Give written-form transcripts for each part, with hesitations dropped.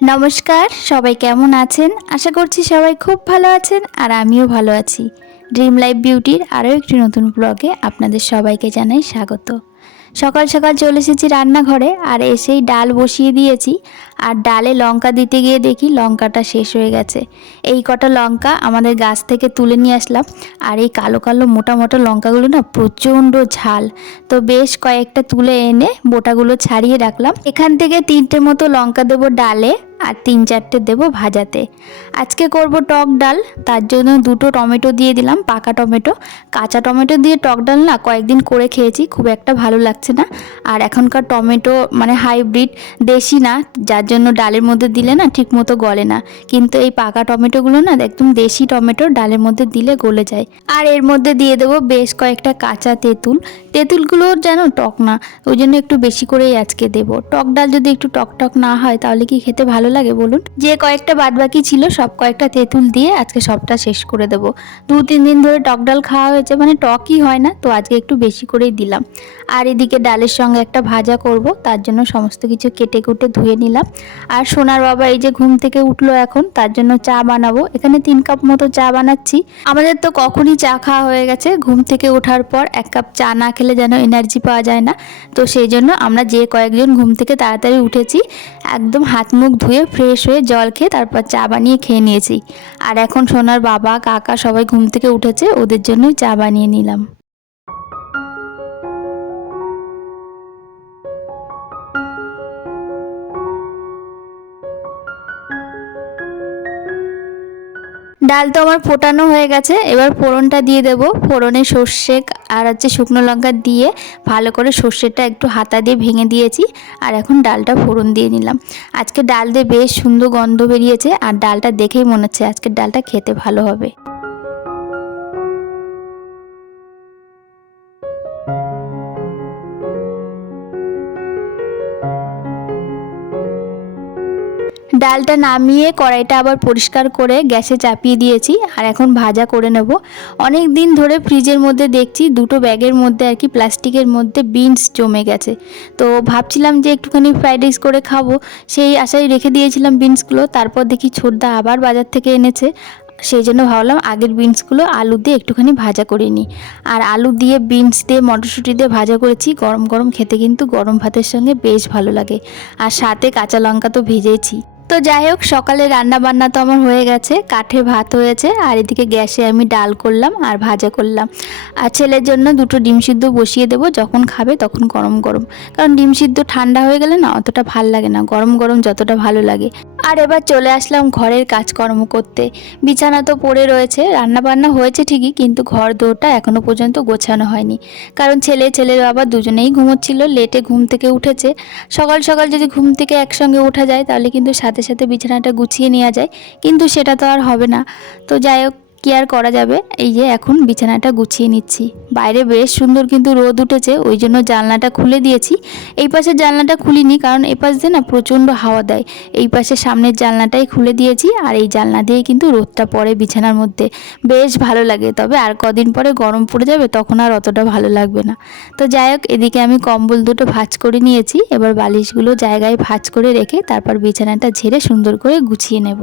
নমস্কার, সবাই কেমন আছেন? আশা করছি সবাই খুব ভালো আছেন আর আমিও ভালো আছি। ড্রিম লাইফ বিউটির আরও একটি নতুন ব্লগে আপনাদের সবাইকে জানাই স্বাগত। সকাল সকাল চলে এসেছি রান্নাঘরে আর এসেই ডাল বসিয়ে দিয়েছি। আর ডালে লঙ্কা দিতে গিয়ে দেখি লঙ্কাটা শেষ হয়ে গেছে। এই কটা লঙ্কা আমাদের গাছ থেকে তুলে নিয়ে আসলাম। আর এই কালো কালো মোটা মোটা লঙ্কাগুলো না প্রচণ্ড ঝাল। তো বেশ কয়েকটা তুলে এনে বোটাগুলো ছাড়িয়ে রাখলাম। এখান থেকে 3টে মতো লঙ্কা দেবো ডালে আর 3-4টে দেবো ভাজাতে। আজকে করব টক ডাল, তার জন্য 2টো টমেটো দিয়ে দিলাম, পাকা টমেটো। কাঁচা টমেটো দিয়ে টক ডাল না কয়েকদিন করে খেয়েছি, খুব একটা ভালো লাগছে না। আর এখনকার টমেটো মানে হাইব্রিড, দেশি না, যার জন্য ডালের মধ্যে দিলে না ঠিক মতো গলে না। কিন্তু এই পাকা টমেটোগুলো না একদম দেশি টমেটো, ডালের মধ্যে দিলে গলে যায়। আর এর মধ্যে দিয়ে দেবো বেশ কয়েকটা কাঁচা তেঁতুল। তেঁতুলগুলো যেন টক না, ওই জন্য একটু বেশি করেই আজকে দেবো। টক ডাল যদি একটু টক টক না হয় তাহলে কি খেতে ভালো লাগে বলুন? যে কয়েকটা বাদবাকি ছিল সব কয়েকটা তেঁতুল দিয়ে আজকে সবটা শেষ করে দেবো। 2-3 দিন ধরে টক ডাল খাওয়া হয়েছে, মানে টকই হয় না, তো আজকে একটু বেশি করেই দিলাম। আর এদিকে ডালের সঙ্গে একটা ভাজা করব, তার জন্য সমস্ত কিছু কেটে কুটে ধুয়ে নিলাম। আর সোনার বাবা এই যে ঘুম থেকে উঠলো এখন, তার জন্য চা বানাবো। এখানে 3 কাপ মতো চা বানাচ্ছি। আমাদের তো কখনই চা খাওয়া হয়ে গেছে, ঘুম থেকে ওঠার পর 1 কাপ চা না খেলে যেন এনার্জি পাওয়া যায় না। তো সেই জন্য আমরা যে কয়েকজন ঘুম থেকে তাড়াতাড়ি উঠেছি একদম হাত মুখ ধুয়ে ফ্রেশ হয়ে জল খেয়ে তারপর চা বানিয়ে খেয়ে নিয়েছি। আর এখন সোনার বাবা কাকা সবাই ঘুম থেকে উঠেছে, ওদের জন্যই চা বানিয়ে নিলাম। ডাল তো আমার ফোটানো হয়ে গেছে, এবার ফোড়নটা দিয়ে দেবো। ফোড়নে সর্ষে আর শুকনো লঙ্কা দিয়ে ভালো করে সর্ষেটা একটু হাতা দিয়ে ভেঙে দিয়েছি। আর এখন ডালটা ফোড়ন দিয়ে নিলাম। আজকে ডাল দিয়ে বেশ সুন্দর গন্ধ বেরিয়েছে, আর ডালটা দেখেই মনে হচ্ছে আজকের ডালটা খেতে ভালো হবে। ডালটা নামিয়ে কড়াইটা আবার পরিষ্কার করে গ্যাসে চাপিয়ে দিয়েছি। আর এখন ভাজা করে নেব। অনেক দিন ধরে ফ্রিজের মধ্যে দেখছি 2টো ব্যাগের মধ্যে আর কি প্লাস্টিকের মধ্যে বিনস জমে গেছে। তো ভাবছিলাম যে একটুখানি ফ্রাইড রাইস করে খাবো, সেই আশায় রেখে দিয়েছিলাম বিনসগুলো। তারপর দেখি ছোটদা আবার বাজার থেকে এনেছে, সেই জন্য ভাবলাম আগের বিনসগুলো আলু দিয়ে একটুখানি ভাজা করে নিই। আর আলু দিয়ে বিনস দিয়ে মটরশুঁটি দিয়ে ভাজা করেছি, গরম গরম খেতে কিন্তু গরম ভাতের সঙ্গে বেশ ভালো লাগে। আর সাথে কাঁচা লঙ্কা তো ভেজেছি। তো যাই হোক, সকালে রান্না বান্না তো আমার হয়ে গেছে, কাঠে ভাত হয়েছে, আর এদিকে গ্যাসে আমি ডাল করলাম আর ভাজা করলাম। আর ছেলের জন্য 2টো ডিম সিদ্ধ বসিয়ে দেবো, যখন খাবে তখন গরম গরম। কারণ ডিম সিদ্ধ ঠান্ডা হয়ে গেলে না অতটা ভাল লাগে না, গরম গরম যতটা ভালো লাগে। আর এবার চলে আসলাম ঘরের কাজকর্ম করতে। বিছানা তো পড়ে রয়েছে, রান্না বান্না হয়েছে ঠিকই, কিন্তু ঘর দোরটা এখনো পর্যন্ত গোছানো হয়নি। কারণ ছেলের বাবা দুজনেই ঘুমোচ্ছিল, লেটে ঘুম থেকে উঠেছে। সকাল সকাল যদি ঘুম থেকে একসঙ্গে ওঠা যায় তাহলে কিন্তু সাথে সাথে বিছানাটা গুছিয়ে নেওয়া যায়, কিন্তু সেটা তো আর হবে না। তো যাই হোক, কি আর করা যাবে, এই যে এখন বিছানাটা গুছিয়ে নিচ্ছি। বাইরে বেশ সুন্দর কিন্তু রোদ উঠেছে, ওই জন্য জানলাটা খুলে দিয়েছি। এই পাশের জানলাটা খুলিনি, কারণ এই পাশ দিয়ে না প্রচণ্ড হাওয়া দেয়। এই পাশে সামনের জানলাটাই খুলে দিয়েছি, আর এই জানলা দিয়েই কিন্তু রোদটা পড়ে বিছানার মধ্যে, বেশ ভালো লাগে। তবে আর কদিন পরে গরম পড়ে যাবে, তখন আর অতটা ভালো লাগবে না। তো যাই হোক, এদিকে আমি কম্বল 2টো ভাঁজ করে নিয়েছি। এবার বালিশগুলো জায়গায় ভাঁজ করে রেখে তারপর বিছানাটা ঝেড়ে সুন্দর করে গুছিয়ে নেব।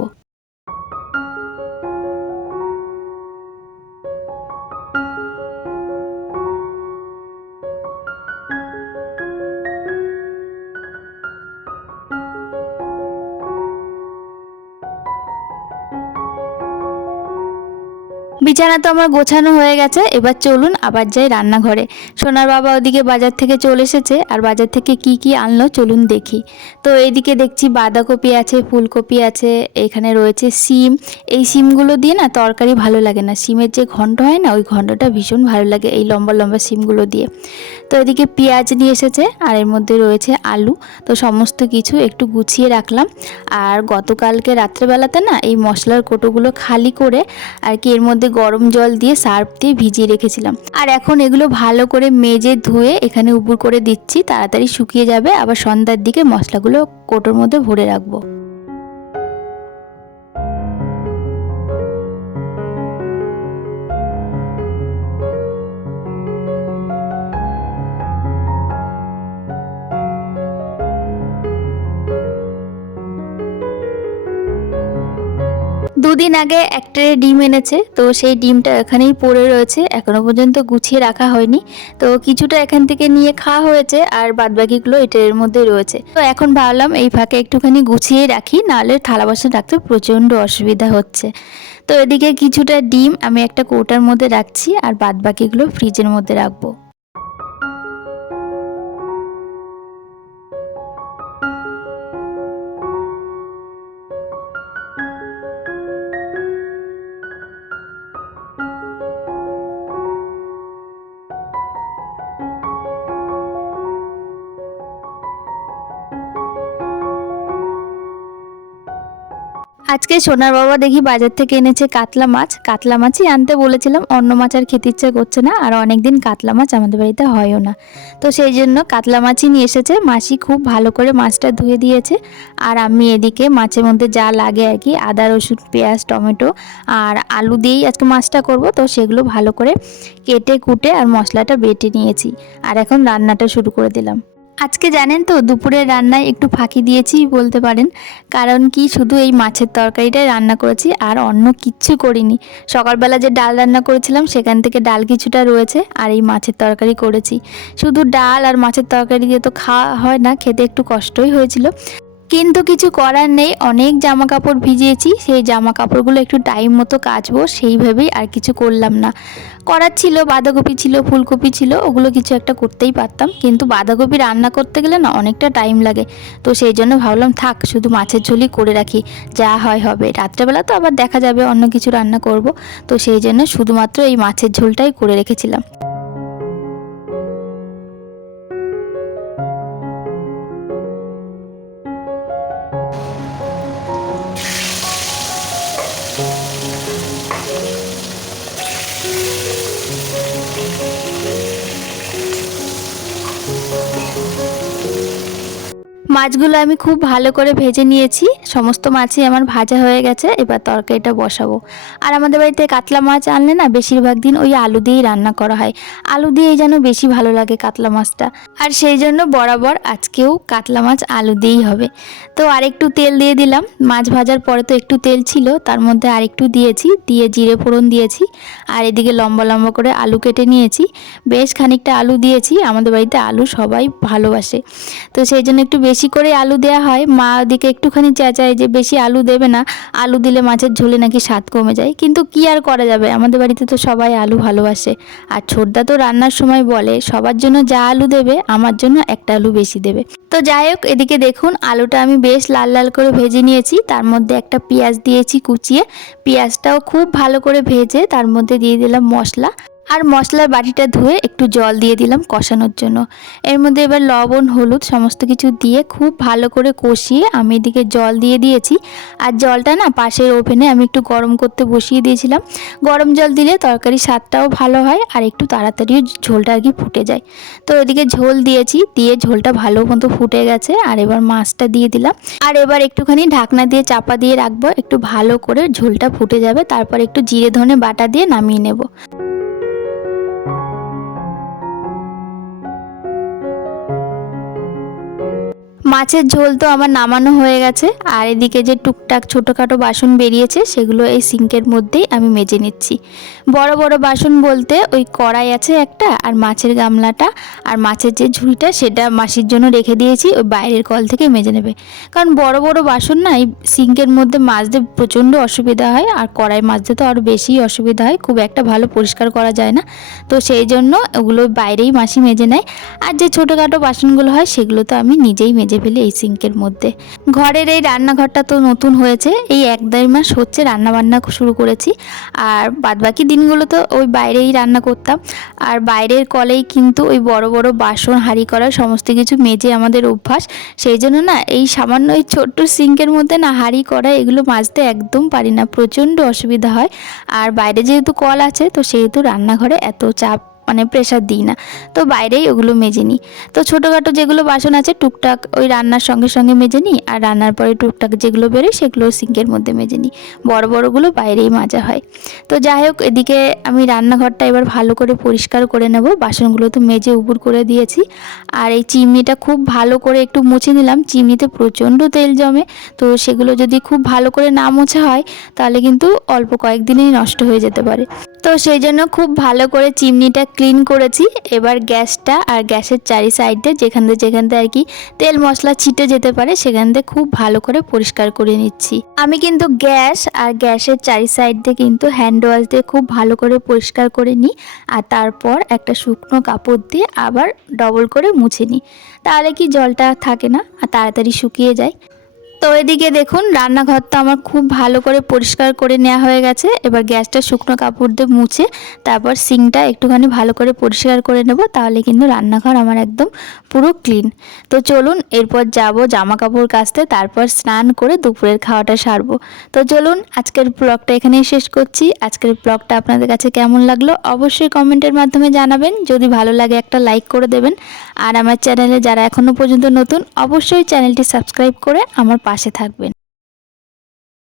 বিছানা তো আমার গোছানো হয়ে গেছে, এবার চলুন আবার যাই রান্নাঘরে। সোনার বাবা ওদিকে বাজার থেকে চলে এসেছে, আর বাজার থেকে কি কি আনলো চলুন দেখি। তো এইদিকে দেখছি বাঁধাকপি আছে, ফুলকপি আছে, এখানে রয়েছে সিম। এই সিমগুলো দিয়ে না তরকারি ভালো লাগে না, সিমের যে ঘন্ট হয় না, ওই ঘন্টটা ভীষণ ভালো লাগে এই লম্বা লম্বা সিমগুলো দিয়ে। তো এদিকে পেঁয়াজ নিয়ে এসেছে, আর এর মধ্যে রয়েছে আলু। তো সমস্ত কিছু একটু গুছিয়ে রাখলাম। আর গতকালকে রাত্রেবেলাতে না এই মশলার কোটোগুলো খালি করে আর কি এর মধ্যে গরম জল দিয়ে সার্ফ দিয়ে ভিজিয়ে রেখেছিলাম। আর এখন এগুলো ভালো করে মেজে ধুয়ে এখানে উপুর করে দিচ্ছি, তাড়াতাড়ি শুকিয়ে যাবে। আবার সন্ধ্যার দিকে মশলাগুলো কোটোর মধ্যে ভরে রাখবো। দুদিন আগে একটা ডিম এনেছে, তো সেই ডিমটা এখানেই পড়ে রয়েছে, এখনো পর্যন্ত গুছিয়ে রাখা হয়নি। তো কিছুটা এখান থেকে নিয়ে খাওয়া হয়েছে আর বাদবাকিগুলো এটার মধ্যে রয়েছে। তো এখন ভাবলাম এই ফাঁকে একটুখানি গুছিয়ে রাখি, নাহলে থালা বাসন রাখতে প্রচণ্ড অসুবিধা হচ্ছে। তো এদিকে কিছুটা ডিম আমি একটা কৌটার মধ্যে রাখছি আর বাদবাকিগুলো ফ্রিজের মধ্যে রাখবো। আজকে সোনার বাবা দেখি বাজার থেকে এনেছে কাতলা মাছ। কাতলা মাছই আনতে বলেছিলাম, অন্য মাছ আর খেতে ইচ্ছে করছে না, আর অনেকদিন কাতলা মাছ আমাদের বাড়িতে হয়ও না। তো সেই জন্য কাতলা মাছই নিয়ে এসেছে। মাসি খুব ভালো করে মাছটা ধুয়ে দিয়েছে, আর আমি এদিকে মাছের মধ্যে যা লাগে আর কি, আদা রসুন পেঁয়াজ টমেটো আর আলু দিয়েই আজকে মাছটা করব। তো সেগুলো ভালো করে কেটে কুটে আর মশলাটা বেটে নিয়েছি, আর এখন রান্নাটা শুরু করে দিলাম। আজকে জানেন তো দুপুরের রান্নায় একটু ফাঁকি দিয়েছি বলতে পারেন, কারণ কি শুধু এই মাছের তরকারিটাই রান্না করেছি আর অন্য কিচ্ছু করিনি। সকালবেলা যে ডাল রান্না করেছিলাম সেখান থেকে ডাল কিছুটা রয়েছে, আর এই মাছের তরকারি করেছি। শুধু ডাল আর মাছের তরকারি দিয়ে তো খাওয়া হয় না, খেতে একটু কষ্টই হয়েছিল, কিন্তু কিছু করার নেই। অনেক জামা কাপড় ভিজিয়েছি, সেই জামা কাপড়গুলো একটু টাইম মতো কাচবো সেইভাবেই, আর কিছু করলাম না। করার ছিল, বাঁধাকপি ছিল, ফুলকপি ছিল, ওগুলো কিছু একটা করতেই পারতাম, কিন্তু বাঁধাকপি রান্না করতে গেলে না অনেকটা টাইম লাগে। তো সেই জন্য ভাবলাম থাক, শুধু মাছের ঝোলই করে রাখি, যা হয় হবে। রাত্রেবেলা তো আবার দেখা যাবে, অন্য কিছু রান্না করব। তো সেই জন্য শুধুমাত্র এই মাছের ঝোলটাই করে রেখেছিলাম। মাছগুলো আমি খুব ভালো করে ভেজে নিয়েছি, সমস্ত মাছই আমার ভাজা হয়ে গেছে। এবার তরকারিটা বসাবো। আর আমাদের বাড়িতে কাতলা মাছ আনলে না বেশিরভাগ দিন ওই আলু দিয়েই রান্না করা হয়, আলু দিয়েই যেন বেশি ভালো লাগে কাতলা মাছটা। আর সেই জন্য বরাবর আজকেও কাতলা মাছ আলু দিয়েই হবে। তো আরেকটু তেল দিয়ে দিলাম, মাছ ভাজার পরে তো একটু তেল ছিল, তার মধ্যে আরেকটু দিয়েছি, দিয়ে জিরে ফোড়ন দিয়েছি। আর এদিকে লম্বা লম্বা করে আলু কেটে নিয়েছি, বেশ খানিকটা আলু দিয়েছি। আমাদের বাড়িতে আলু সবাই ভালোবাসে, তো সেই জন্য একটু বেশি করে আলু দেওয়া হয়। মা ওদিকে একটুখানি চেঁচায় যে বেশি আলু দেবে না, আলু দিলে মাছের ঝোলে নাকি স্বাদ কমে যায়, কিন্তু কি আর করা যাবে, আমাদের বাড়িতে তো সবাই আলু ভালোবাসে। আর ছোটদা তো রান্নার সময় বলে সবার জন্য যা আলু দেবে আমার জন্য একটা আলু বেশি দেবে। তো যাই হোক, এদিকে দেখুন আলুটা আমি বেশ লাল লাল করে ভেজে নিয়েছি, তার মধ্যে একটা পেঁয়াজ দিয়েছি কুচিয়ে, পেঁয়াজটাও খুব ভালো করে ভেজে তার মধ্যে দিয়ে দিলাম মশলা, আর মশলার বাটিটা ধুয়ে একটু জল দিয়ে দিলাম কষানোর জন্য। এর মধ্যে এবার লবণ হলুদ সমস্ত কিছু দিয়ে খুব ভালো করে কষিয়ে আমি এদিকে জল দিয়ে দিয়েছি। আর জলটা না পাশের ওভেনে আমি একটু গরম করতে বসিয়ে দিয়েছিলাম। গরম জল দিলে তরকারির স্বাদটাও ভালো হয় আর একটু তাড়াতাড়িও ঝোলটা আর কি ফুটে যায়। তো এদিকে ঝোল দিয়েছি, দিয়ে ঝোলটা ভালো মতো ফুটে গেছে, আর এবার মাছটা দিয়ে দিলাম। আর এবার একটুখানি ঢাকনা দিয়ে চাপা দিয়ে রাখবো, একটু ভালো করে ঝোলটা ফুটে যাবে, তারপর একটু জিরে ধনে বাটা দিয়ে নামিয়ে নেব। মাছের ঝোল তো আমার নামানো হয়ে গেছে, আর এদিকে যে টুকটাক ছোটোখাটো বাসন বেরিয়েছে সেগুলো এই সিঙ্কের মধ্যেই আমি মেজে নিচ্ছি। বড় বড় বাসন বলতে ওই কড়াই আছে একটা, আর মাছের গামলাটা, আর মাছের যে ঝুড়িটা সেটা মাসির জন্য রেখে দিয়েছি, ওই বাইরের কল থেকে মেজে নেবে। কারণ বড় বড় বাসন না এই সিঙ্কের মধ্যে মাজতে প্রচণ্ড অসুবিধা হয়, আর কড়াই মাজতে তো আরও বেশি অসুবিধা হয়, খুব একটা ভালো পরিষ্কার করা যায় না। তো সেই জন্য ওগুলো বাইরেই মাসি মেজে নেয়, আর যে ছোটোখাটো বাসনগুলো হয় সেগুলো তো আমি নিজেই মেজে ফেলি এই সিঙ্কের মধ্যে। ঘরের এই রান্নাঘরটা তো নতুন হয়েছে, এই 1-1.5 মাস হচ্ছে রান্নাবান্না শুরু করেছি, আর বাদবাকি দিনগুলো তো ওই বাইরেই রান্না করতাম। আর বাইরের কলেই কিন্তু ওই বড় বড় বাসন হাঁড়ি করার সমস্ত কিছু মেজে আমাদের অভ্যাস, সেই জন্য না এই সামান্য এই ছোট্ট সিঙ্কের মধ্যে না হাঁড়ি কড়াই এগুলো মাজতে একদম পারি না, প্রচণ্ড অসুবিধা হয়। আর বাইরে যেহেতু কল আছে তো সেহেতু রান্নাঘরে এত চাপ মানে প্রেশার দিই না, তো বাইরেই ওগুলো মেজে নিই। তো ছোটোখাটো যেগুলো বাসন আছে টুকটাক ওই রান্নার সঙ্গে সঙ্গে মেজে নিই, আর রান্নার পরে টুকটাক যেগুলো বেরোয় সেগুলো সিঙ্কের মধ্যে মেজে নিই। বড় বড়গুলো বাইরেই মাজা হয়। তো যাই হোক, এদিকে আমি রান্নাঘরটা এবার ভালো করে পরিষ্কার করে নেব। বাসনগুলো তো মেজে উপুর করে দিয়েছি। আর এই চিমনিটা খুব ভালো করে একটু মুছে নিলাম। চিমনিতে প্রচণ্ড তেল জমে, তো সেগুলো যদি খুব ভালো করে না মোছা হয় তাহলে কিন্তু অল্প কয়েকদিনেই নষ্ট হয়ে যেতে পারে। তো সেই জন্য খুব ভালো করে চিমনিটা ক্লিন করেছি। এবার গ্যাসটা আর গ্যাসের চারি সাইডে যেখান দিয়ে আর কি তেল মশলা ছিটে যেতে পারে সেখান দিয়ে খুব ভালো করে পরিষ্কার করে নিচ্ছি। আমি কিন্তু গ্যাস আর গ্যাসের চারি সাইড দিয়ে কিন্তু হ্যান্ড ওয়াশ দিয়ে খুব ভালো করে পরিষ্কার করে নিই, আর তারপর একটা শুকনো কাপড় দিয়ে আবার ডবল করে মুছে নিই। তাহলে কি জলটা থাকে না আর তাড়াতাড়ি শুকিয়ে যায়। তো এদিকে দেখুন রান্নাঘরটা আমার খুব ভালো করে পরিষ্কার করে নেওয়া হয়ে গেছে। এবার গ্যাসটা শুকনো কাপড় দিয়ে মুছে তারপর সিঙ্কটা একটুখানি ভালো করে পরিষ্কার করে নেব, তাহলে কিন্তু রান্নাঘর আমার একদম পুরো ক্লিন। তো চলুন এরপর যাব জামা কাপড় কাচতে, তারপর স্নান করে দুপুরের খাওয়াটা সারবো। তো চলুন আজকের ব্লগটা এখানেই শেষ করছি। আজকের ব্লগটা আপনাদের কাছে কেমন লাগলো অবশ্যই কমেন্টের মাধ্যমে জানাবেন। যদি ভালো লাগে একটা লাইক করে দেবেন, আর আমার চ্যানেলে যারা এখনও পর্যন্ত নতুন অবশ্যই চ্যানেলটি সাবস্ক্রাইব করে আমার পাশে থাকবেন।